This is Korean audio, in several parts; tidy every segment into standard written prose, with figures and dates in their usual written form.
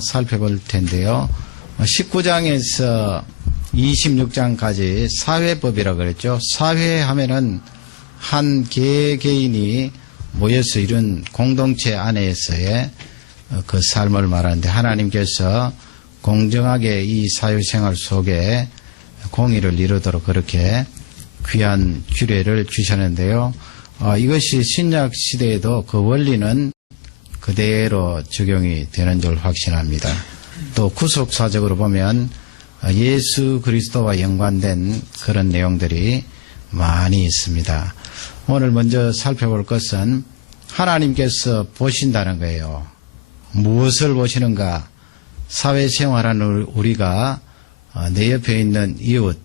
살펴볼 텐데요. 19장에서 26장까지 사회법이라고 그랬죠. 사회하면은 한 개개인이 모여서 이룬 공동체 안에서의 그 삶을 말하는데, 하나님께서 공정하게 이 사회생활 속에 공의를 이루도록 그렇게 귀한 규례를 주셨는데요. 이것이 신약 시대에도 그 원리는 그대로 적용이 되는 줄 확신합니다. 또 구속사적으로 보면 예수 그리스도와 연관된 그런 내용들이 많이 있습니다. 오늘 먼저 살펴볼 것은 하나님께서 보신다는 거예요. 무엇을 보시는가? 사회생활하는 우리가 내 옆에 있는 이웃,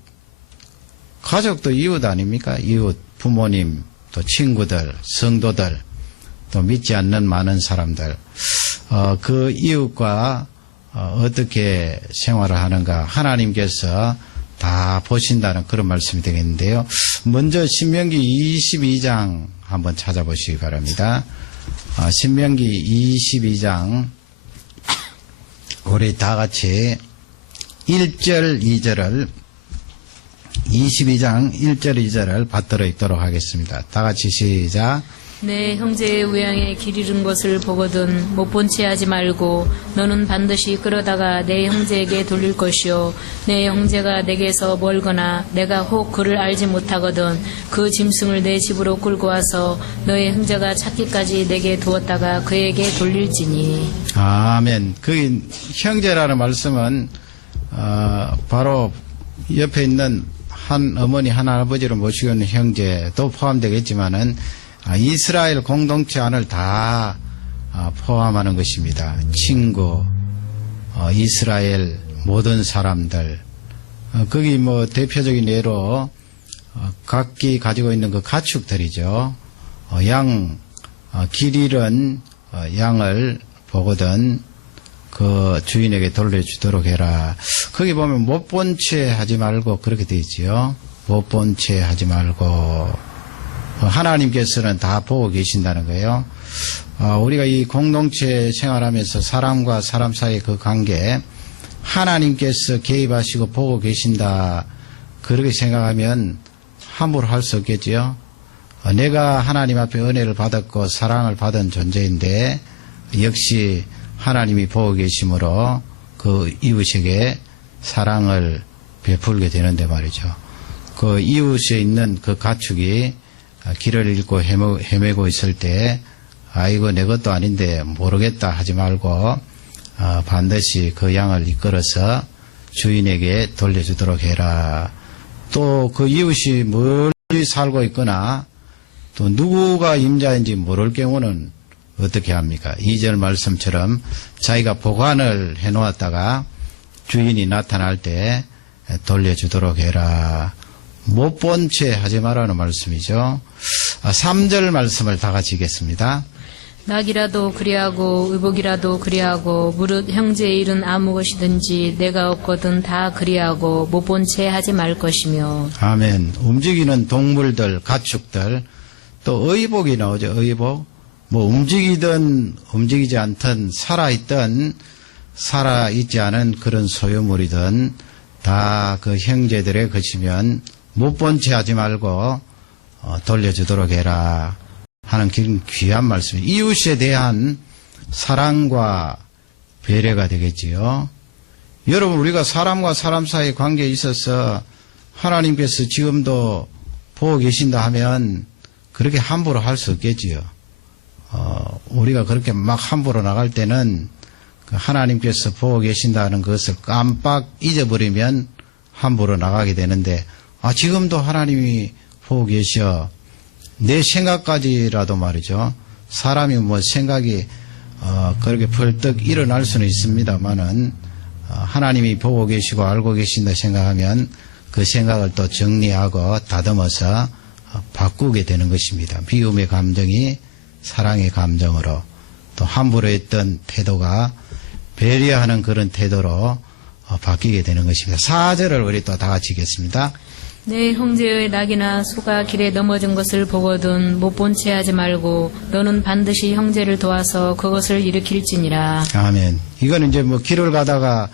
가족도 이웃 아닙니까? 이웃, 부모님, 또 친구들, 성도들, 또 믿지 않는 많은 사람들, 그 이웃과 어떻게 생활을 하는가 하나님께서 다 보신다는 그런 말씀이 되겠는데요. 먼저 신명기 22장 한번 찾아보시기 바랍니다. 신명기 22장 우리 다 같이 1절 2절을 22장 1절 2절을 받들어 읽도록 하겠습니다. 다 같이 시작. 내 형제의 우양에 길 잃은 것을 보거든 못 본 채 하지 말고 너는 반드시 끌어다가 내 형제에게 돌릴 것이요 내 형제가 내게서 멀거나 내가 혹 그를 알지 못하거든 그 짐승을 내 집으로 끌고 와서 너의 형제가 찾기까지 내게 두었다가 그에게 돌릴지니. 아멘. 그 형제라는 말씀은 바로 옆에 있는 한 어머니 한 아버지를 모시고 있는 형제도 포함되겠지만은 이스라엘 공동체 안을 다 포함하는 것입니다. 친구, 이스라엘 모든 사람들. 거기 뭐 대표적인 예로 각기 가지고 있는 그 가축들이죠. 길 잃은 양을 보거든 그 주인에게 돌려주도록 해라. 거기 보면 못 본 채 하지 말고 그렇게 되어 있지요. 못 본 채 하지 말고. 하나님께서는 다 보고 계신다는 거예요. 우리가 이 공동체 생활하면서 사람과 사람 사이의 그 관계, 하나님께서 개입하시고 보고 계신다, 그렇게 생각하면 함부로 할 수 없겠지요. 내가 하나님 앞에 은혜를 받았고 사랑을 받은 존재인데 역시 하나님이 보고 계심으로 그 이웃에게 사랑을 베풀게 되는데 말이죠. 그 이웃에 있는 그 가축이 길을 잃고 헤매고 있을 때 아이고 내 것도 아닌데 모르겠다 하지 말고 반드시 그 양을 이끌어서 주인에게 돌려주도록 해라. 또 그 이웃이 멀리 살고 있거나 또 누구가 임자인지 모를 경우는 어떻게 합니까? 2절 말씀처럼 자기가 보관을 해놓았다가 주인이 나타날 때 돌려주도록 해라. 못 본 채 하지 말라는 말씀이죠. 3절 말씀을 다 같이 읽겠습니다. 낙이라도 그리하고 의복이라도 그리하고 무릇 형제의 일은 아무 것이든지 내가 없거든 다 그리하고 못 본 채 하지 말 것이며. 아멘. 움직이는 동물들, 가축들, 또 의복이 나오죠. 의복. 뭐 움직이든 움직이지 않든 살아있든 살아있지 않은 그런 소유물이든 다 그 형제들의 것이면 못 본 채 하지 말고 돌려주도록 해라 하는 귀한 말씀이 이웃에 대한 사랑과 배려가 되겠지요. 여러분, 우리가 사람과 사람 사이의 관계에 있어서 하나님께서 지금도 보고 계신다 하면 그렇게 함부로 할 수 없겠지요. 우리가 그렇게 막 함부로 나갈 때는 그 하나님께서 보고 계신다는 것을 깜빡 잊어버리면 함부로 나가게 되는데, 지금도 하나님이 보고 계셔. 내 생각까지라도 말이죠. 사람이 뭐 생각이 그렇게 벌떡 일어날 수는 있습니다만은 하나님이 보고 계시고 알고 계신다 생각하면 그 생각을 또 정리하고 다듬어서 바꾸게 되는 것입니다. 미움의 감정이 사랑의 감정으로, 또 함부로 했던 태도가 배려하는 그런 태도로 바뀌게 되는 것입니다. 4절을 우리 또 다 같이 읽겠습니다. 내 형제의 낙이나 소가 길에 넘어진 것을 보거든 못 본 채 하지 말고 너는 반드시 형제를 도와서 그것을 일으킬지니라. 아멘. 이거는 이제 뭐 길을 가다가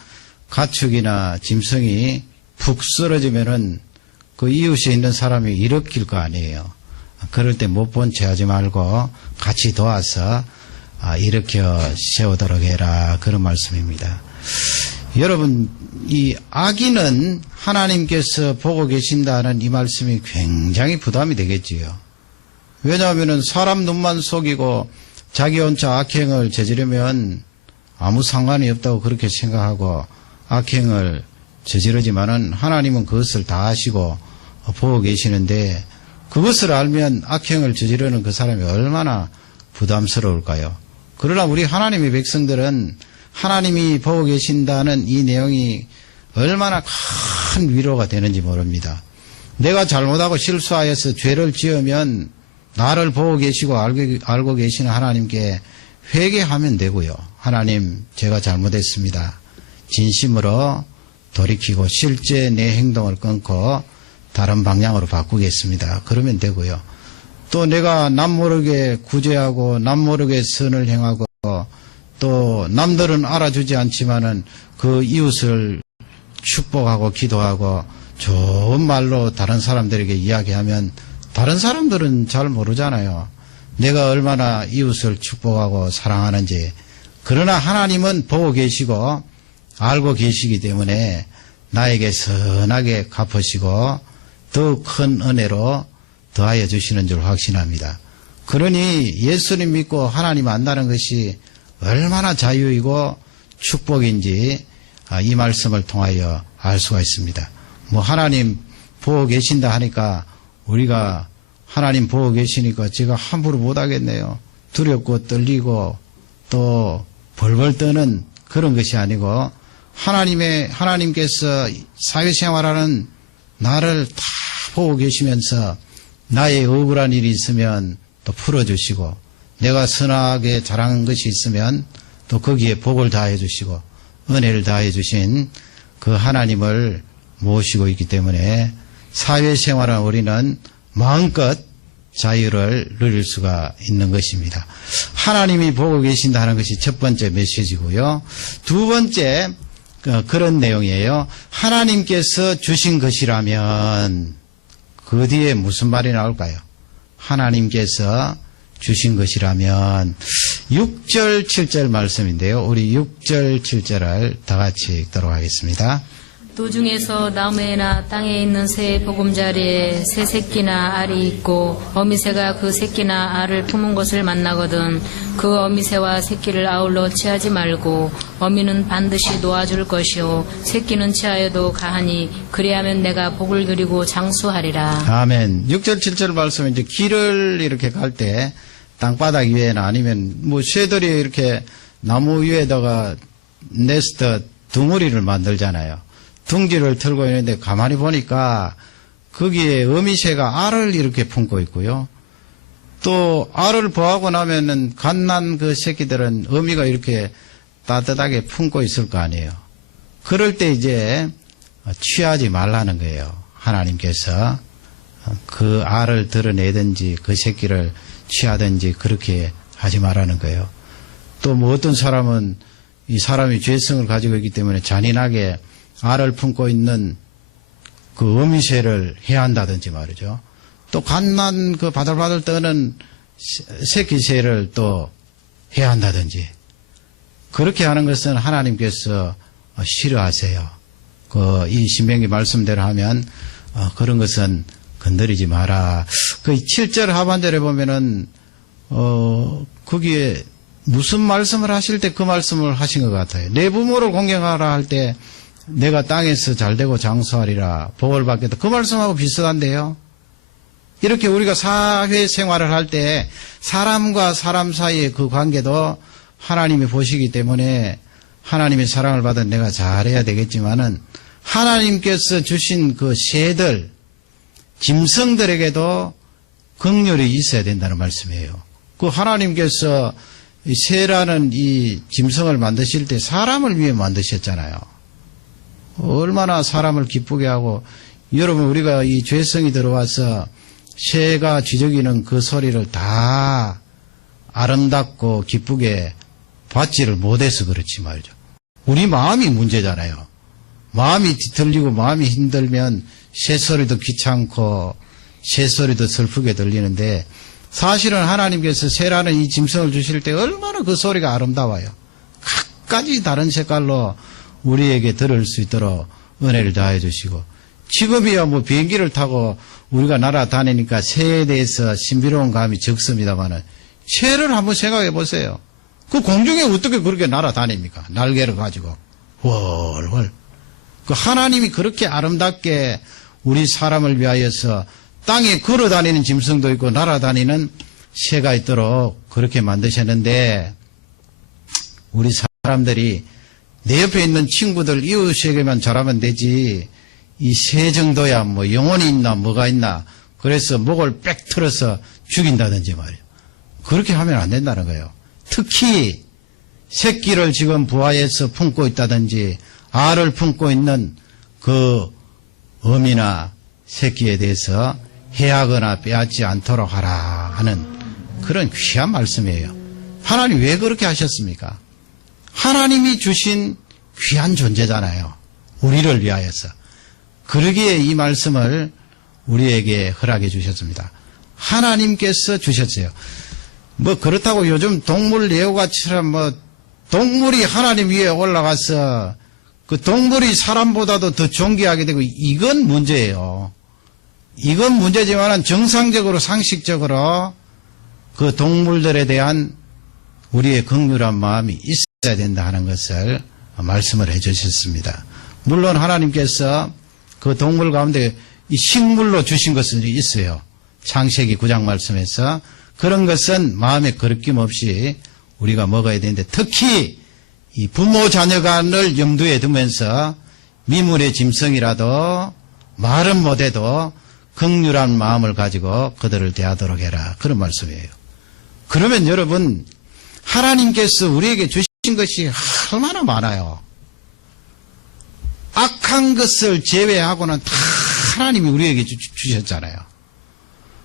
가축이나 짐승이 푹 쓰러지면은 그 이웃에 있는 사람이 일으킬 거 아니에요. 그럴 때 못 본 채 하지 말고 같이 도와서 일으켜 세우도록 해라. 그런 말씀입니다. 여러분, 이 악인은 하나님께서 보고 계신다는 이 말씀이 굉장히 부담이 되겠지요. 왜냐하면 사람 눈만 속이고 자기 혼자 악행을 저지르면 아무 상관이 없다고 그렇게 생각하고 악행을 저지르지만은 하나님은 그것을 다 아시고 보고 계시는데 그것을 알면 악행을 저지르는 그 사람이 얼마나 부담스러울까요? 그러나 우리 하나님의 백성들은 하나님이 보고 계신다는 이 내용이 얼마나 큰 위로가 되는지 모릅니다. 내가 잘못하고 실수하여서 죄를 지으면 나를 보고 계시고 알고 계시는 하나님께 회개하면 되고요. 하나님, 제가 잘못했습니다. 진심으로 돌이키고 실제 내 행동을 끊고 다른 방향으로 바꾸겠습니다. 그러면 되고요. 또 내가 남 모르게 구제하고 남 모르게 선을 행하고 또 남들은 알아주지 않지만은 그 이웃을 축복하고 기도하고 좋은 말로 다른 사람들에게 이야기하면 다른 사람들은 잘 모르잖아요. 내가 얼마나 이웃을 축복하고 사랑하는지. 그러나 하나님은 보고 계시고 알고 계시기 때문에 나에게 선하게 갚으시고 더 큰 은혜로 더하여 주시는 줄 확신합니다. 그러니 예수님 믿고 하나님 안다는 것이 얼마나 자유이고 축복인지 이 말씀을 통하여 알 수가 있습니다. 뭐 하나님 보고 계신다 하니까 우리가 하나님 보고 계시니까 제가 함부로 못하겠네요. 두렵고 떨리고 또 벌벌 떠는 그런 것이 아니고 하나님께서 사회생활하는 나를 다 보고 계시면서 나의 억울한 일이 있으면 또 풀어주시고 내가 선하게 잘한 것이 있으면 또 거기에 복을 다해 주시고 은혜를 다해 주신 그 하나님을 모시고 있기 때문에 사회생활한 우리는 마음껏 자유를 누릴 수가 있는 것입니다. 하나님이 보고 계신다는 것이 첫 번째 메시지고요. 두 번째 그런 내용이에요. 하나님께서 주신 것이라면 그 뒤에 무슨 말이 나올까요? 하나님께서 주신 것이라면 6절 7절 말씀인데요. 우리 6절 7절을 다 같이 읽도록 하겠습니다. 도중에서 나무에나 땅에 있는 새 보금자리에 새 새끼나 알이 있고 어미새가 그 새끼나 알을 품은 것을 만나거든 그 어미새와 새끼를 아울러 취하지 말고 어미는 반드시 놓아줄 것이요 새끼는 취하여도 가하니 그리하면 내가 복을 누리고 장수하리라. 아멘. 6절 7절 말씀은 이제 길을 이렇게 갈 때 땅바닥 위에나 아니면 뭐 새들이 이렇게 나무 위에다가 네스트 둥어리를 만들잖아요. 둥지를 틀고 있는데 가만히 보니까 거기에 어미새가 알을 이렇게 품고 있고요. 또 알을 보하고 나면은 갓난 그 새끼들은 어미가 이렇게 따뜻하게 품고 있을 거 아니에요. 그럴 때 이제 취하지 말라는 거예요. 하나님께서 그 알을 드러내든지 그 새끼를 취하든지 그렇게 하지 말라는 거예요. 또 뭐 어떤 사람은 이 사람이 죄성을 가지고 있기 때문에 잔인하게 알을 품고 있는 그 어미새를 해한다든지 말이죠. 또 갓난 그 바들바들 떠는 새끼새를 또 해한다든지 그렇게 하는 것은 하나님께서 싫어하세요. 이 신명기 말씀대로 하면 그런 것은 건드리지 마라. 그 7절 하반절에 보면은 거기에 무슨 말씀을 하실 때 그 말씀을 하신 것 같아요. 내 부모를 공경하라 할 때 내가 땅에서 잘되고 장수하리라 복을 받겠다. 그 말씀하고 비슷한데요. 이렇게 우리가 사회생활을 할 때 사람과 사람 사이의 그 관계도 하나님이 보시기 때문에 하나님의 사랑을 받은 내가 잘해야 되겠지만은 하나님께서 주신 그 새들, 짐승들에게도 긍휼이 있어야 된다는 말씀이에요. 그 하나님께서 새라는 이 짐승을 만드실 때 사람을 위해 만드셨잖아요. 얼마나 사람을 기쁘게 하고 여러분, 우리가 이 죄성이 들어와서 새가 쥐저기는 그 소리를 다 아름답고 기쁘게 받지를 못해서 그렇지 말이죠. 우리 마음이 문제잖아요. 마음이 뒤틀리고 마음이 힘들면 새 소리도 귀찮고 새 소리도 슬프게 들리는데, 사실은 하나님께서 새라는 이 짐승을 주실 때 얼마나 그 소리가 아름다워요. 각가지 다른 색깔로 우리에게 들을 수 있도록 은혜를 다해 주시고, 지금이야 뭐 비행기를 타고 우리가 날아다니니까 새에 대해서 신비로운 감이 적습니다만은, 새를 한번 생각해 보세요. 그 공중에 어떻게 그렇게 날아다닙니까? 날개를 가지고 훨훨. 그 하나님이 그렇게 아름답게 우리 사람을 위하여서 땅에 걸어다니는 짐승도 있고 날아다니는 새가 있도록 그렇게 만드셨는데, 우리 사람들이 내 옆에 있는 친구들 이웃에게만 잘하면 되지, 이 새 정도야 뭐 영혼이 있나 뭐가 있나, 그래서 목을 빽 틀어서 죽인다든지 말이에요. 그렇게 하면 안 된다는 거예요. 특히 새끼를 지금 부하에서 품고 있다든지 알을 품고 있는 그 어미나 새끼에 대해서 해하거나 빼앗지 않도록 하라 하는 그런 귀한 말씀이에요. 하나님 왜 그렇게 하셨습니까? 하나님이 주신 귀한 존재잖아요. 우리를 위하여서. 그러기에 이 말씀을 우리에게 허락해 주셨습니다. 하나님께서 주셨어요. 뭐 그렇다고 요즘 동물 예우가처럼 뭐 동물이 하나님 위에 올라가서 그 동물이 사람보다도 더 존귀하게 되고, 이건 문제예요. 이건 문제지만 정상적으로 상식적으로 그 동물들에 대한 우리의 긍휼한 마음이 있어야 된다 하는 것을 말씀을 해 주셨습니다. 물론 하나님께서 그 동물 가운데 이 식물로 주신 것은 있어요. 창세기 9장 말씀에서. 그런 것은 마음에 거리낌 없이 우리가 먹어야 되는데, 특히 이 부모 자녀 간을 염두에 두면서 미물의 짐승이라도 말은 못해도 긍휼한 마음을 가지고 그들을 대하도록 해라. 그런 말씀이에요. 그러면 여러분, 하나님께서 우리에게 주신 것이 얼마나 많아요. 악한 것을 제외하고는 다 하나님이 우리에게 주셨잖아요.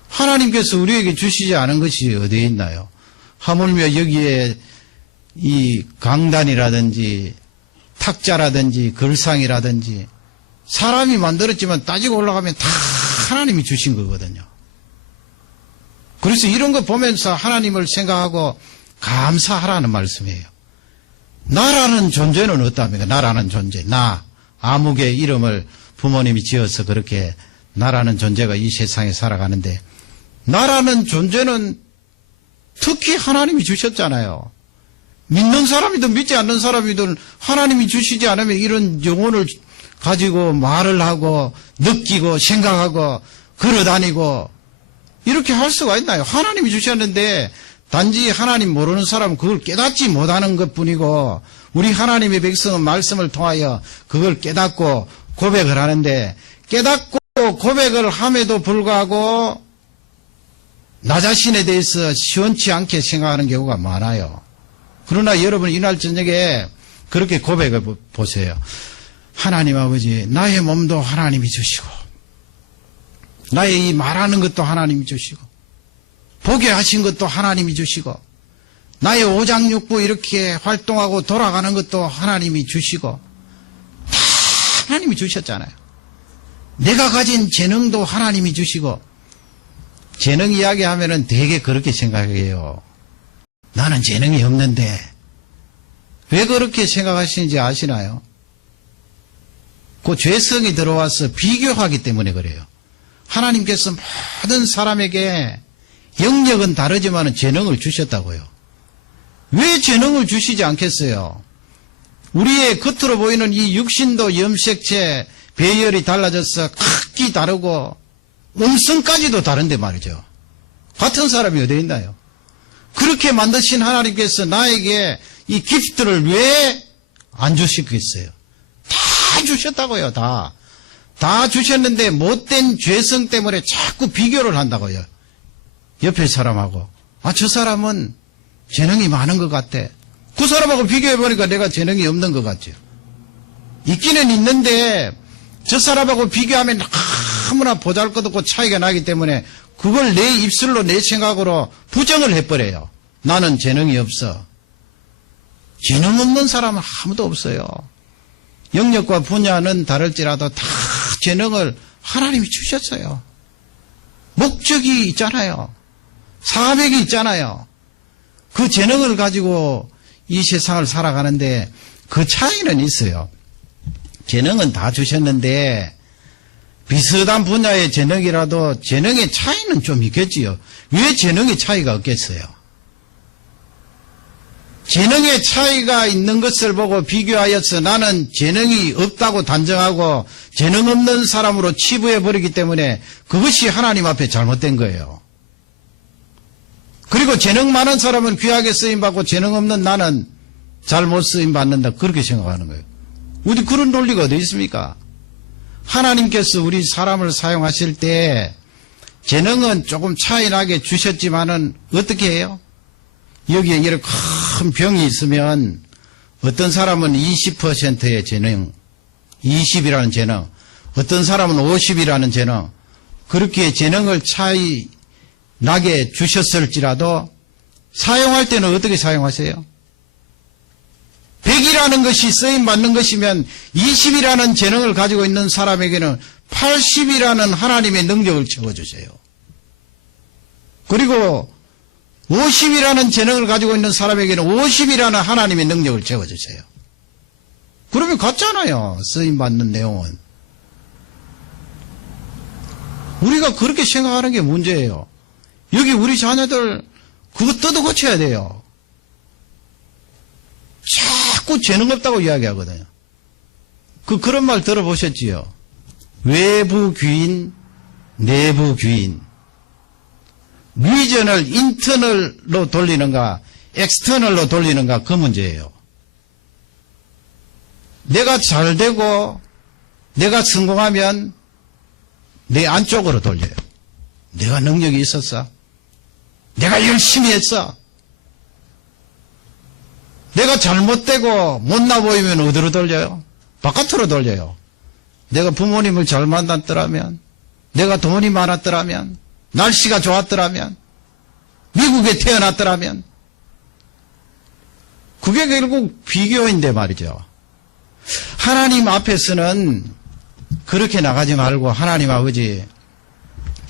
하나님께서 우리에게 주시지 않은 것이 어디에 있나요? 하물며 여기에 이 강단이라든지 탁자라든지 글상이라든지 사람이 만들었지만 따지고 올라가면 다 하나님이 주신 거거든요. 그래서 이런 거 보면서 하나님을 생각하고 감사하라는 말씀이에요. 나라는 존재는 어떻습니까? 나라는 존재. 나, 아무개 이름을 부모님이 지어서 그렇게 나라는 존재가 이 세상에 살아가는데, 나라는 존재는 특히 하나님이 주셨잖아요. 믿는 사람이든 믿지 않는 사람이든 하나님이 주시지 않으면 이런 영혼을 가지고 말을 하고 느끼고 생각하고 걸어다니고 이렇게 할 수가 있나요? 하나님이 주셨는데 단지 하나님 모르는 사람은 그걸 깨닫지 못하는 것뿐이고, 우리 하나님의 백성은 말씀을 통하여 그걸 깨닫고 고백을 하는데, 깨닫고 고백을 함에도 불구하고 나 자신에 대해서 시원치 않게 생각하는 경우가 많아요. 그러나 여러분, 이날 저녁에 그렇게 고백을 보세요. 하나님 아버지, 나의 몸도 하나님이 주시고, 나의 이 말하는 것도 하나님이 주시고, 보게 하신 것도 하나님이 주시고, 나의 오장육부 이렇게 활동하고 돌아가는 것도 하나님이 주시고, 다 하나님이 주셨잖아요. 내가 가진 재능도 하나님이 주시고, 재능 이야기하면은 되게 그렇게 생각해요. 나는 재능이 없는데. 왜 그렇게 생각하시는지 아시나요? 그 죄성이 들어와서 비교하기 때문에 그래요. 하나님께서 모든 사람에게 영역은 다르지만 재능을 주셨다고요. 왜 재능을 주시지 않겠어요? 우리의 겉으로 보이는 이 육신도 염색체, 배열이 달라져서 각기 다르고 음성까지도 다른데 말이죠. 같은 사람이 어디 있나요? 그렇게 만드신 하나님께서 나에게 이 기프트를 왜 안 주시겠어요? 다 주셨다고요. 다 주셨는데 못된 죄성 때문에 자꾸 비교를 한다고요. 옆에 사람하고. 저 사람은 재능이 많은 것 같아. 그 사람하고 비교해보니까 내가 재능이 없는 것 같죠. 있기는 있는데 저 사람하고 비교하면 너무나 보잘것없고 차이가 나기 때문에 그걸 내 입술로 내 생각으로 부정을 해버려요. 나는 재능이 없어. 재능 없는 사람은 아무도 없어요. 영역과 분야는 다를지라도 다 재능을 하나님이 주셨어요. 목적이 있잖아요. 사명이 있잖아요. 그 재능을 가지고 이 세상을 살아가는데 그 차이는 있어요. 재능은 다 주셨는데 비슷한 분야의 재능이라도 재능의 차이는 좀 있겠지요. 왜 재능의 차이가 없겠어요? 재능의 차이가 있는 것을 보고 비교하여서 나는 재능이 없다고 단정하고 재능 없는 사람으로 치부해버리기 때문에 그것이 하나님 앞에 잘못된 거예요. 그리고 재능 많은 사람은 귀하게 쓰임받고 재능 없는 나는 잘못 쓰임받는다. 그렇게 생각하는 거예요. 우리 그런 논리가 어디 있습니까? 하나님께서 우리 사람을 사용하실 때 재능은 조금 차이나게 주셨지만은 어떻게 해요? 여기에 이렇게 큰 병이 있으면 어떤 사람은 20%의 재능, 20이라는 재능, 어떤 사람은 50이라는 재능, 그렇게 재능을 차이 나게 주셨을지라도 사용할 때는 어떻게 사용하세요? 100이라는 것이 쓰임받는 것이면 20이라는 재능을 가지고 있는 사람에게는 80이라는 하나님의 능력을 채워주세요. 그리고 50이라는 재능을 가지고 있는 사람에게는 50이라는 하나님의 능력을 채워주세요. 그러면 같잖아요. 쓰임받는 내용은. 우리가 그렇게 생각하는 게 문제예요. 여기 우리 자녀들 그거 뜯어 고쳐야 돼요. 자꾸 재능 없다고 이야기하거든요. 그런 말 들어보셨지요? 외부 귀인, 내부 귀인. 리전을 인터널로 돌리는가, 엑스터널로 돌리는가 그 문제예요. 내가 잘 되고 내가 성공하면 내 안쪽으로 돌려요. 내가 능력이 있었어. 내가 열심히 했어. 내가 잘못되고 못나 보이면 어디로 돌려요? 바깥으로 돌려요. 내가 부모님을 잘 만났더라면, 내가 돈이 많았더라면, 날씨가 좋았더라면, 미국에 태어났더라면, 그게 결국 비교인데 말이죠. 하나님 앞에서는 그렇게 나가지 말고, 하나님 아버지,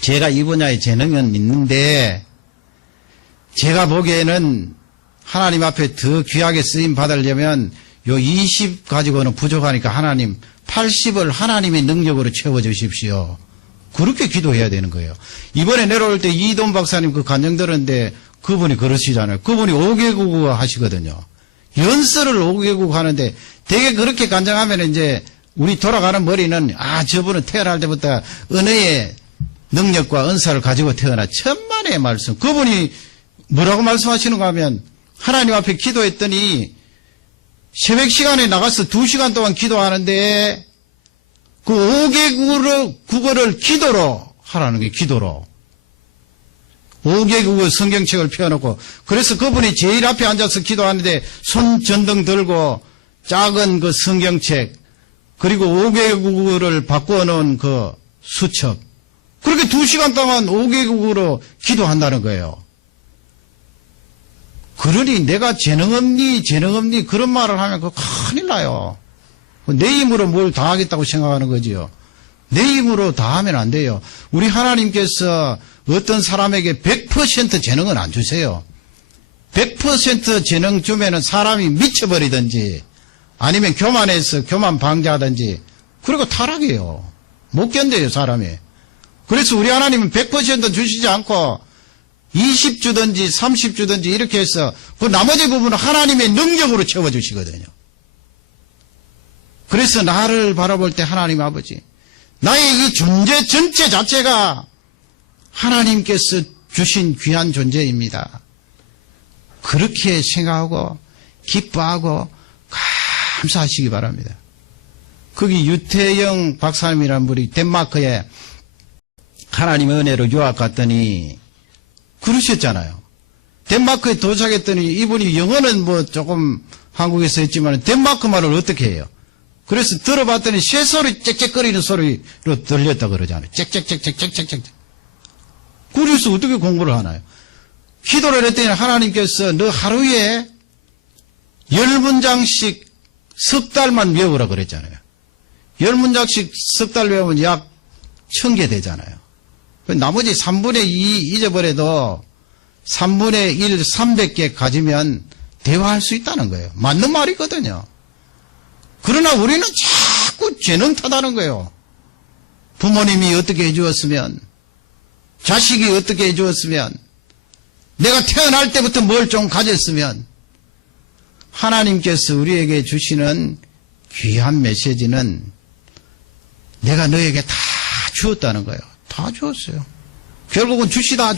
제가 이 분야에 재능은 있는데 제가 보기에는 하나님 앞에 더 귀하게 쓰임 받으려면 요 20 가지고는 부족하니까 하나님 80을 하나님의 능력으로 채워주십시오. 그렇게 기도해야 되는 거예요. 이번에 내려올 때 이돈 박사님 그 간증 들었는데 그분이 그러시잖아요. 그분이 5개국 하시거든요. 연설을 5개국 하는데 되게 그렇게 간증하면 이제 우리 돌아가는 머리는 저분은 태어날 때부터 은혜의 능력과 은사를 가지고 태어나 천만의 말씀. 그분이 뭐라고 말씀하시는가 하면 하나님 앞에 기도했더니 새벽 시간에 나가서 2시간 동안 기도하는데 그 5개국어를 기도로 하라는 게 기도로. 5개국어 성경책을 펴놓고 그래서 그분이 제일 앞에 앉아서 기도하는데 손 전등 들고 작은 그 성경책 그리고 5개국어를 바꿔놓은 그 수첩 그렇게 2시간 동안 5개국어로 기도한다는 거예요. 그러니 내가 재능 없니 그런 말을 하면 그거 큰일 나요. 내 힘으로 뭘 다 하겠다고 생각하는 거지요. 내 힘으로 다 하면 안 돼요. 우리 하나님께서 어떤 사람에게 100% 재능은 안 주세요. 100% 재능 주면은 사람이 미쳐버리든지 아니면 교만해서 교만 방지하든지 그리고 타락해요. 못 견뎌요 사람이. 그래서 우리 하나님은 100% 주시지 않고 20 주든지 30 주든지 이렇게 해서 그 나머지 부분은 하나님의 능력으로 채워주시거든요. 그래서 나를 바라볼 때 하나님 아버지 나의 이 존재 전체 자체가 하나님께서 주신 귀한 존재입니다. 그렇게 생각하고 기뻐하고 감사하시기 바랍니다. 거기 유태영 박사님이라는 분이 덴마크에 하나님의 은혜로 유학 갔더니 그러셨잖아요. 덴마크에 도착했더니 이분이 영어는 뭐 조금 한국에서 했지만 덴마크 말을 어떻게 해요? 그래서 들어봤더니 새소리 짹짹거리는 소리로 들렸다 그러잖아요. 짹짹짹짹짹짹. 그래서 어떻게 공부를 하나요? 기도를 했더니 하나님께서 너 하루에 10문장씩 석 달만 외우라 그랬잖아요. 10문장씩 석 달 외우면 약 1000개 되잖아요. 나머지 3분의 2 잊어버려도 3분의 1, 300개 가지면 대화할 수 있다는 거예요. 맞는 말이거든요. 그러나 우리는 자꾸 죄는 타다는 거예요. 부모님이 어떻게 해주었으면, 자식이 어떻게 해주었으면, 내가 태어날 때부터 뭘 좀 가졌으면, 하나님께서 우리에게 주시는 귀한 메시지는 내가 너에게 다 주었다는 거예요. 다 주었어요. 결국은 주시다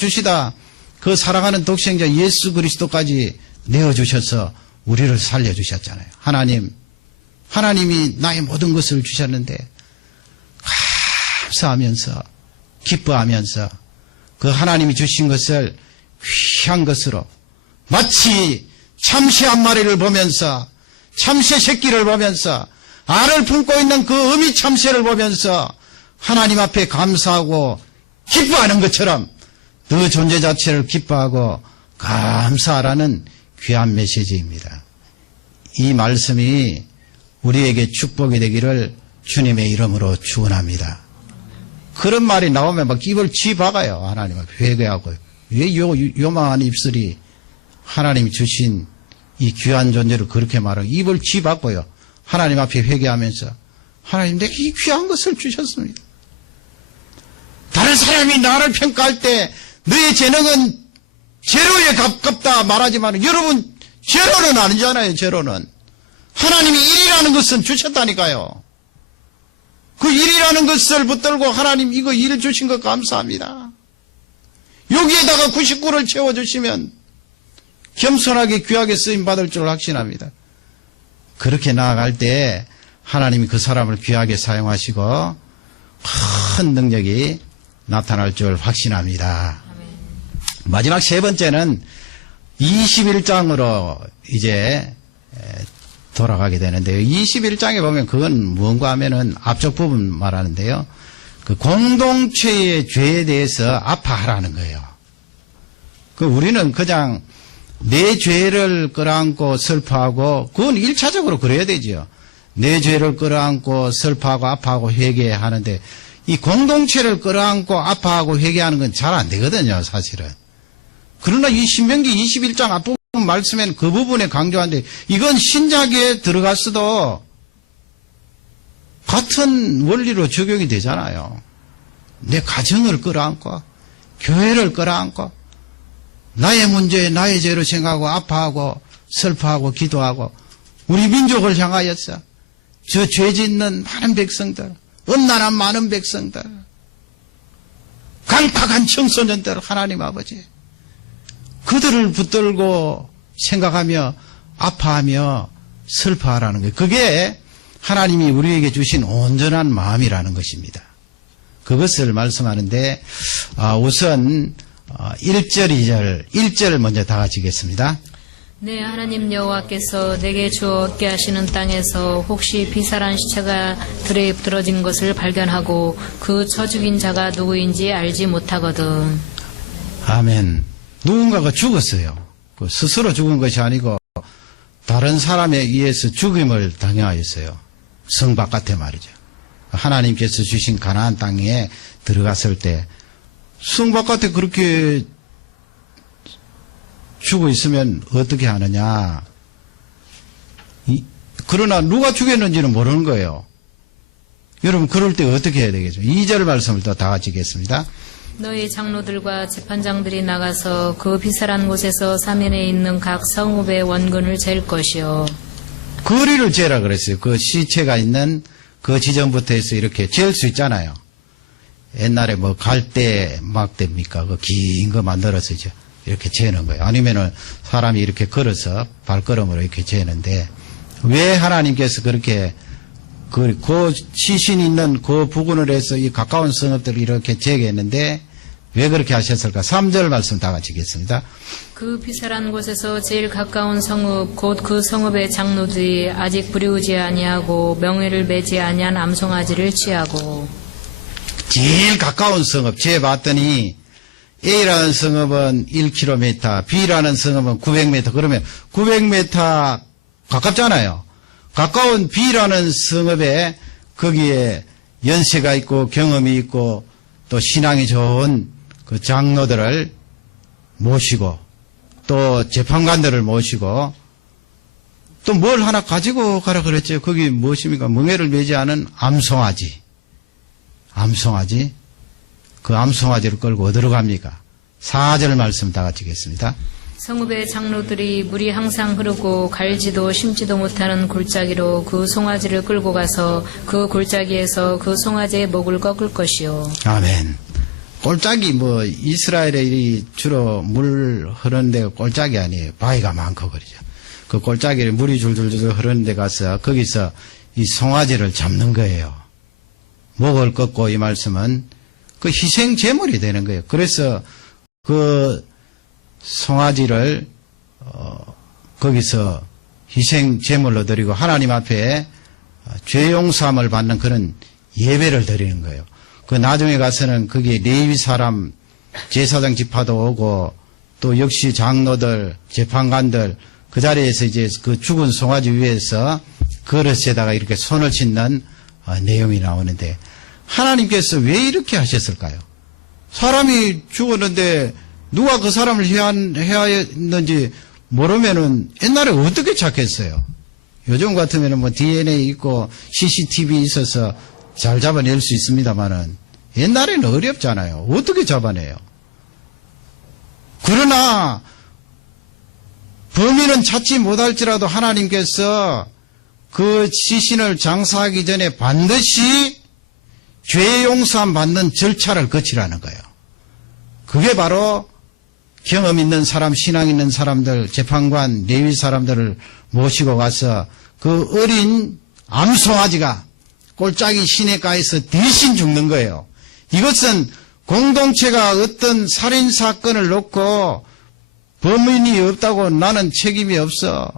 그 사랑하는 독생자 예수 그리스도까지 내어주셔서 우리를 살려주셨잖아요. 하나님이 나의 모든 것을 주셨는데 감사하면서 기뻐하면서 그 하나님이 주신 것을 귀한 것으로 마치 참새 한 마리를 보면서 참새 새끼를 보면서 알을 품고 있는 그 어미 참새를 보면서 하나님 앞에 감사하고 기뻐하는 것처럼 그 존재 자체를 기뻐하고 감사하라는 귀한 메시지입니다. 이 말씀이 우리에게 축복이 되기를 주님의 이름으로 축원합니다. 그런 말이 나오면 막 입을 쥐박아요. 하나님 앞에 회개하고. 왜 요망한 입술이 하나님이 주신 이 귀한 존재를 그렇게 말하고 입을 쥐박고요. 하나님 앞에 회개하면서 하나님 내게 이 귀한 것을 주셨습니다. 다른 사람이 나를 평가할 때 너의 재능은 제로에 가깝다 말하지만 여러분 제로는 아니잖아요. 제로는 하나님이 1이라는 것은 주셨다니까요. 그 1이라는 것을 붙들고 하나님 이거 1 주신 것 감사합니다. 여기에다가 99를 채워주시면 겸손하게 귀하게 쓰임받을 줄 확신합니다. 그렇게 나아갈 때 하나님이 그 사람을 귀하게 사용하시고 큰 능력이 나타날 줄 확신합니다. 마지막 세 번째는 21장으로 이제 돌아가게 되는데요. 21장에 보면 그건 무언가 하면은 앞쪽 부분 말하는데요. 그 공동체의 죄에 대해서 아파하라는 거예요. 그 우리는 그냥 내 죄를 끌어안고 슬퍼하고 그건 1차적으로 그래야 되죠. 내 죄를 끌어안고 슬퍼하고 아파하고 회개하는데 이 공동체를 끌어안고 아파하고 회개하는 건 잘 안 되거든요. 사실은. 그러나 이 신명기 21장 앞부분 말씀에는 그 부분에 강조하는데 이건 신약에 들어갔어도 같은 원리로 적용이 되잖아요. 내 가정을 끌어안고 교회를 끌어안고 나의 문제 나의 죄로 생각하고 아파하고 슬퍼하고 기도하고 우리 민족을 향하여서 저 죄 짓는 많은 백성들 음란한 많은 백성들 강팍한 청소년들 하나님 아버지 그들을 붙들고 생각하며 아파하며 슬퍼하라는 거예요. 그게 하나님이 우리에게 주신 온전한 마음이라는 것입니다. 그것을 말씀하는데 우선 1절, 2절, 1절 먼저 다 같이 읽겠습니다. 내 하나님 여호와께서 내게 주어 얻게 하시는 땅에서 혹시 비살한 시체가 들에 엎드러진 것을 발견하고 그 쳐 죽인 자가 누구인지 알지 못하거든. 아멘. 누군가가 죽었어요. 스스로 죽은 것이 아니고 다른 사람에 의해서 죽임을 당하였어요. 성 바깥에 말이죠. 하나님께서 주신 가나안 땅에 들어갔을 때 성 바깥에 그렇게 죽어 있으면 어떻게 하느냐. 그러나 누가 죽였는지는 모르는 거예요. 여러분 그럴 때 어떻게 해야 되겠죠? 2절 말씀을 또 다 같이 읽겠습니다. 너희 장로들과 재판장들이 나가서 그 비살한 곳에서 사면에 있는 각 성읍의 원근을 잴 것이요. 거리를 재라 그랬어요. 그 시체가 있는 그 지점부터 해서 이렇게 잴 수 있잖아요. 옛날에 뭐 갈대 막대입니까? 그 긴 거 만들어서 이렇게 재는 거예요. 아니면은 사람이 이렇게 걸어서 발걸음으로 이렇게 재는데 왜 하나님께서 그렇게 그 시신 있는 그 부근을 해서 이 가까운 성읍들을 이렇게 재게 했는데 왜 그렇게 하셨을까? 3절 말씀 다 같이 읽겠습니다. 그 비살한 곳에서 제일 가까운 성읍 곧 그 성읍의 장로들이 아직 부리우지 아니하고 명예를 매지 아니한 암송아지를 취하고 제일 가까운 성읍 제 봤더니 A라는 성읍은 1km, B라는 성읍은 900m. 그러면 900m 가깝잖아요. 가까운 B라는 성읍에 거기에 연세가 있고 경험이 있고 또 신앙이 좋은 그 장로들을 모시고 또 재판관들을 모시고 또 뭘 하나 가지고 가라 그랬죠. 거기 무엇입니까? 멍에를 매지 않은 암송아지. 암송아지. 그 암송아지를 끌고 어디로 갑니까? 4절 말씀 다 같이 읽겠습니다. 성읍의 장로들이 물이 항상 흐르고 갈지도 심지도 못하는 골짜기로 그 송아지를 끌고 가서 그 골짜기에서 그 송아지의 목을 꺾을 것이요. 아멘. 골짜기 이스라엘에 주로 물 흐르는 데가 골짜기 아니에요. 바위가 많고 그러죠. 그 골짜기를 물이 줄줄줄 흐르는 데 가서 거기서 이 송아지를 잡는 거예요. 목을 꺾고 이 말씀은 그 희생 제물이 되는 거예요. 그래서 그 송아지를 거기서 희생 제물로 드리고 하나님 앞에 죄 용서함을 받는 그런 예배를 드리는 거예요. 그 나중에 가서는 거기에 레위 사람 제사장 지파도 오고 또 역시 장로들 재판관들 그 자리에서 이제 그 죽은 송아지 위에서 그릇에다가 이렇게 손을 씻는 내용이 나오는데 하나님께서 왜 이렇게 하셨을까요? 사람이 죽었는데 누가 그 사람을 해야 했는지 모르면은 옛날에 어떻게 찾겠어요? 요즘 같으면은 DNA 있고 CCTV 있어서 잘 잡아낼 수 있습니다만은 옛날에는 어렵잖아요. 어떻게 잡아내요? 그러나 범인은 찾지 못할지라도 하나님께서 그 시신을 장사하기 전에 반드시 죄 용서함 받는 절차를 거치라는 거예요. 그게 바로 경험 있는 사람, 신앙 있는 사람들, 재판관, 레위 사람들을 모시고 가서 그 어린 암송아지가 골짜기 시내가에서 대신 죽는 거예요. 이것은 공동체가 어떤 살인사건을 놓고 범인이 없다고 나는 책임이 없어.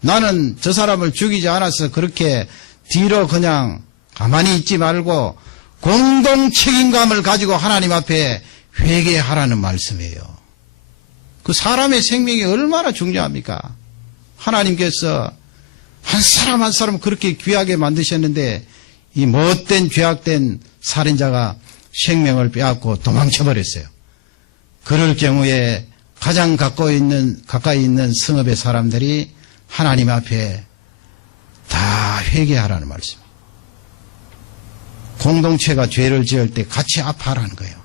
나는 저 사람을 죽이지 않아서 그렇게 뒤로 그냥 가만히 있지 말고 공동 책임감을 가지고 하나님 앞에 회개하라는 말씀이에요. 그 사람의 생명이 얼마나 중요합니까? 하나님께서 한 사람 한 사람 그렇게 귀하게 만드셨는데 이 못된 죄악된 살인자가 생명을 빼앗고 도망쳐버렸어요. 그럴 경우에 가장 가까이 있는 성읍의 사람들이 하나님 앞에 다 회개하라는 말씀이에요. 공동체가 죄를 지을 때 같이 아파하라는 거예요.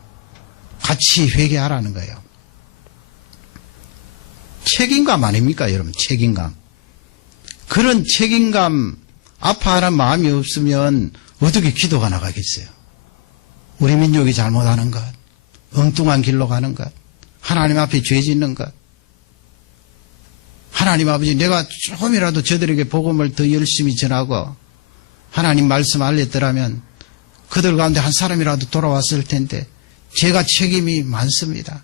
같이 회개하라는 거예요. 책임감 아닙니까, 여러분? 책임감. 그런 책임감, 아파하는 마음이 없으면 어떻게 기도가 나가겠어요? 우리 민족이 잘못하는 것, 엉뚱한 길로 가는 것, 하나님 앞에 죄 짓는 것. 하나님 아버지, 내가 조금이라도 저들에게 복음을 더 열심히 전하고 하나님 말씀 알렸더라면 그들 가운데 한 사람이라도 돌아왔을 텐데 제가 책임이 많습니다.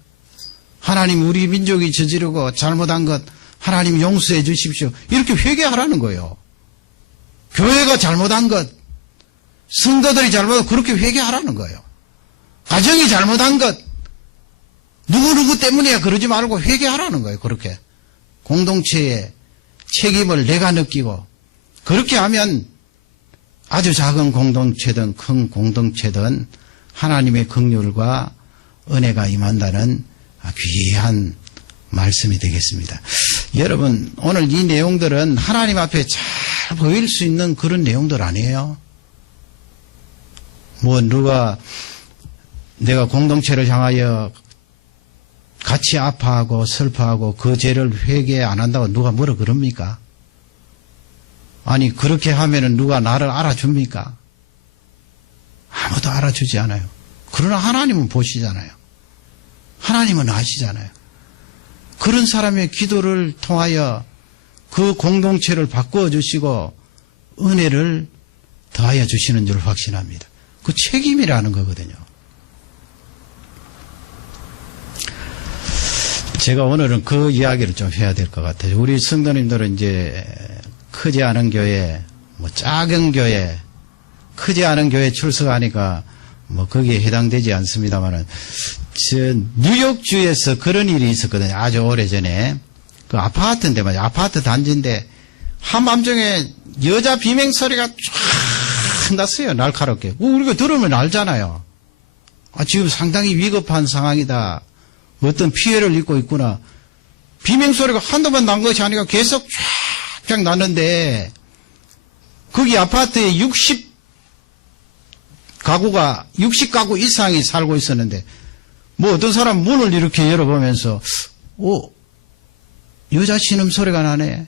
하나님, 우리 민족이 저지르고 잘못한 것 하나님 용서해 주십시오. 이렇게 회개하라는 거예요. 교회가 잘못한 것, 성도들이 잘못한 것, 그렇게 회개하라는 거예요. 가정이 잘못한 것, 누구누구 때문이야 그러지 말고 회개하라는 거예요. 그렇게 공동체의 책임을 내가 느끼고 그렇게 하면 아주 작은 공동체든 큰 공동체든 하나님의 긍휼과 은혜가 임한다는 귀한 말씀이 되겠습니다. 여러분, 오늘 이 내용들은 하나님 앞에 잘 보일 수 있는 그런 내용들 아니에요. 누가 내가 공동체를 향하여 같이 아파하고 슬퍼하고 그 죄를 회개 안 한다고 누가 뭐라 그럽니까? 아니, 그렇게 하면은 누가 나를 알아줍니까? 아무도 알아주지 않아요. 그러나 하나님은 보시잖아요. 하나님은 아시잖아요. 그런 사람의 기도를 통하여 그 공동체를 바꾸어 주시고 은혜를 더하여 주시는 줄 확신합니다. 그 책임이라는 거거든요. 제가 오늘은 그 이야기를 좀 해야 될 것 같아요. 우리 성도님들은 이제 크지 않은 교회, 뭐 작은 교회, 크지 않은 교회 출석하니까 뭐 거기에 해당되지 않습니다만은 저 뉴욕주에서 그런 일이 있었거든요. 아주 오래전에 그 아파트인데 말이야. 아파트 단지인데 한밤중에 여자 비명 소리가 쫙 났어요. 날카롭게. 우리가 들으면 알잖아요. 아, 지금 상당히 위급한 상황이다. 어떤 피해를 입고 있구나. 비명 소리가 한두 번 난 것이 아니라 계속 쫙쫙 났는데 거기 아파트에 60가구 이상이 살고 있었는데 뭐 어떤 사람 문을 이렇게 열어보면서 여자 신음 소리가 나네.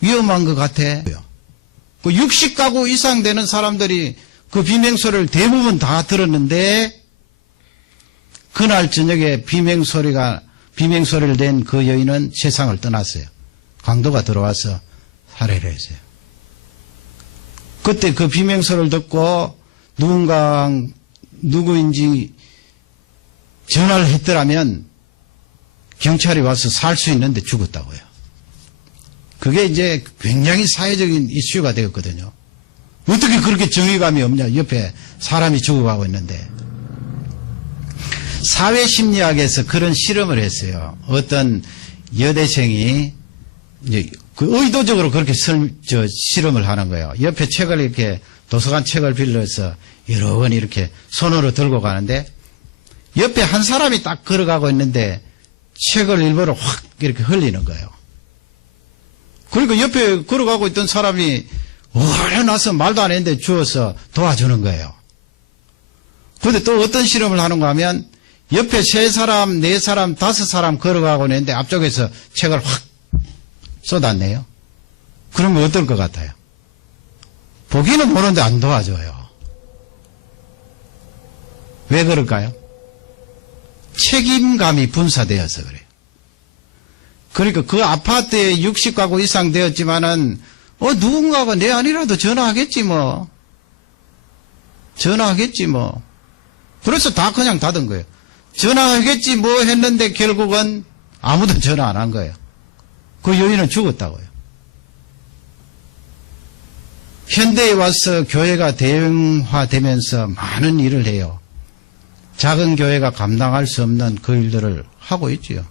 위험한 것 같아. 그 60가구 이상 되는 사람들이 그 비명 소리를 대부분 다 들었는데 그날 저녁에 비명 소리를 낸 그 여인은 세상을 떠났어요. 강도가 들어와서 살해를 했어요. 그때 그 비명 소리를 듣고 누구인지 전화를 했더라면 경찰이 와서 살 수 있는데 죽었다고요. 그게 이제 굉장히 사회적인 이슈가 되었거든요. 어떻게 그렇게 정의감이 없냐. 옆에 사람이 죽어가고 있는데. 사회심리학에서 그런 실험을 했어요. 어떤 여대생이 이제 그 의도적으로 그렇게 실험을 하는 거예요. 옆에 책을 이렇게 도서관 책을 빌려서 여러 권 이렇게 손으로 들고 가는데 옆에 한 사람이 딱 걸어가고 있는데 책을 일부러 확 이렇게 흘리는 거예요. 그러니까 옆에 걸어가고 있던 사람이 어려나서 말도 안 했는데 주워서 도와주는 거예요. 그런데 또 어떤 실험을 하는가 하면 옆에 3사람, 4사람, 5사람 걸어가고 있는데 앞쪽에서 책을 확 쏟았네요. 그러면 어떨 것 같아요? 보기는 보는데 안 도와줘요. 왜 그럴까요? 책임감이 분사되어서 그래요. 그러니까 그 아파트에 60가구 이상 되었지만은 누군가가 내 아니라도 전화하겠지 뭐. 그래서 다 그냥 닫은 거예요. 전화하겠지 뭐 했는데 결국은 아무도 전화 안 한 거예요. 그 여인은 죽었다고요. 현대에 와서 교회가 대형화되면서 많은 일을 해요. 작은 교회가 감당할 수 없는 그 일들을 하고 있지요.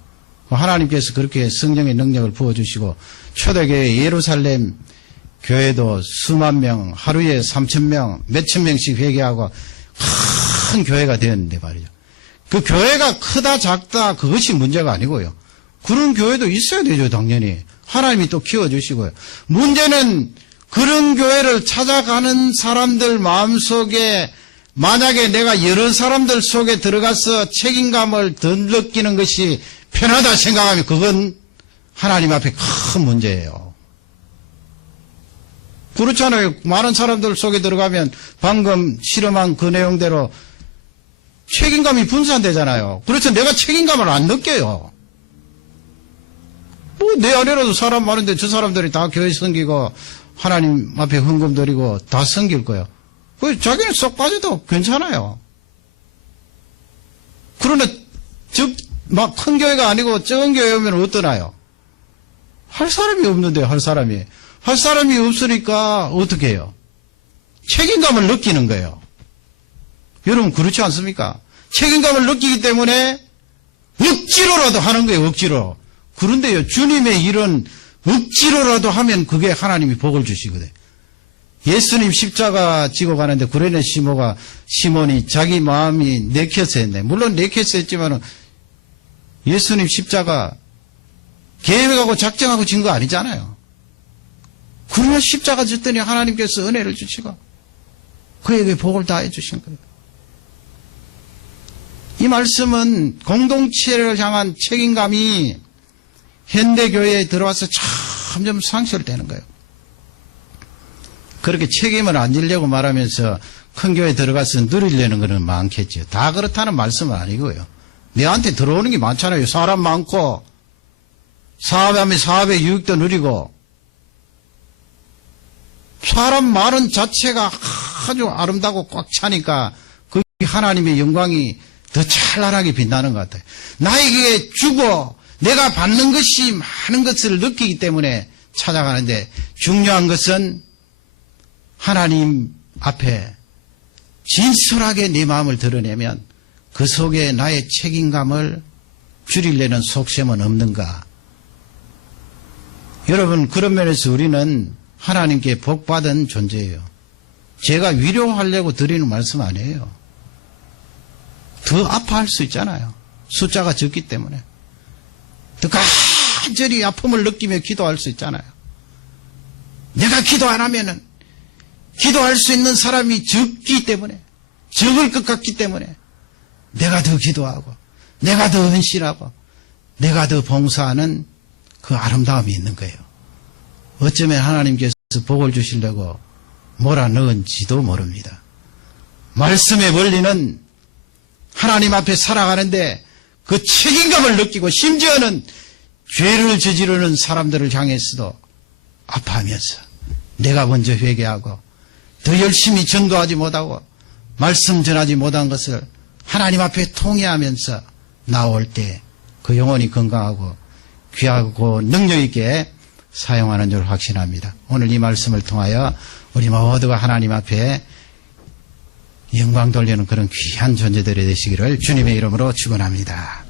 하나님께서 그렇게 성령의 능력을 부어주시고 초대교회 예루살렘 교회도 수만 명, 하루에 3,000명, 몇천 명씩 회개하고 큰 교회가 되었는데 말이죠. 그 교회가 크다 작다 그것이 문제가 아니고요. 그런 교회도 있어야 되죠, 당연히. 하나님이 또 키워주시고요. 문제는 그런 교회를 찾아가는 사람들 마음속에 만약에 내가 여러 사람들 속에 들어가서 책임감을 더 느끼는 것이 편하다 생각하면 그건 하나님 앞에 큰 문제예요. 그렇잖아요. 많은 사람들 속에 들어가면 방금 실험한 그 내용대로 책임감이 분산되잖아요. 그래서 내가 책임감을 안 느껴요. 뭐 내 안에라도 사람 많은데 저 사람들이 다 교회 섬기고 하나님 앞에 헌금 드리고 다 섬길 거예요. 자기는 쏙 빠져도 괜찮아요. 그러나 막 큰 교회가 아니고 적은 교회 오면 어떠나요? 할 사람이 없는데 할 사람이 없으니까 어떻게 해요? 책임감을 느끼는 거예요. 여러분 그렇지 않습니까? 책임감을 느끼기 때문에 억지로라도 하는 거예요. 억지로. 그런데요, 주님의 일은 억지로라도 하면 그게 하나님이 복을 주시거든요. 예수님 십자가 지고 가는데 구레네 시몬이 자기 마음이 내켜서 했네. 물론 내켜서 했지만 예수님 십자가 계획하고 작정하고 진 거 아니잖아요. 그러나 십자가 졌더니 하나님께서 은혜를 주시고 그에게 복을 다해 주신 거예요. 이 말씀은 공동체를 향한 책임감이 현대교회에 들어와서 점점 상실되는 거예요. 그렇게 책임을 안 지려고 말하면서 큰 교회에 들어가서 누리려는 것은 많겠죠. 다 그렇다는 말씀은 아니고요. 내한테 들어오는 게 많잖아요. 사람 많고 사업하면 사업의 유익도 누리고 사람 많은 자체가 아주 아름다고 꽉 차니까 그 하나님의 영광이 더 찬란하게 빛나는 것 같아요. 나에게 주고 내가 받는 것이 많은 것을 느끼기 때문에 찾아가는데 중요한 것은 하나님 앞에 진솔하게 내 마음을 드러내면 그 속에 나의 책임감을 줄이려는 속셈은 없는가? 여러분, 그런 면에서 우리는 하나님께 복받은 존재예요. 제가 위로하려고 드리는 말씀 아니에요. 더 아파할 수 있잖아요. 숫자가 적기 때문에. 더 간절히 아픔을 느끼며 기도할 수 있잖아요. 내가 기도 안 하면은 기도할 수 있는 사람이 적기 때문에, 적을 것 같기 때문에 내가 더 기도하고 내가 더 헌신하고 내가 더 봉사하는 그 아름다움이 있는 거예요. 어쩌면 하나님께서 복을 주시려고 몰아넣은지도 모릅니다. 말씀의 원리는 하나님 앞에 살아가는데 그 책임감을 느끼고 심지어는 죄를 저지르는 사람들을 향해서도 아파하면서 내가 먼저 회개하고 더 열심히 전도하지 못하고 말씀 전하지 못한 것을 하나님 앞에 통회하면서 나올 때 그 영혼이 건강하고 귀하고 능력 있게 사용하는 줄 확신합니다. 오늘 이 말씀을 통하여 우리 모두가 하나님 앞에 영광 돌리는 그런 귀한 존재들이 되시기를 주님의 이름으로 축원합니다.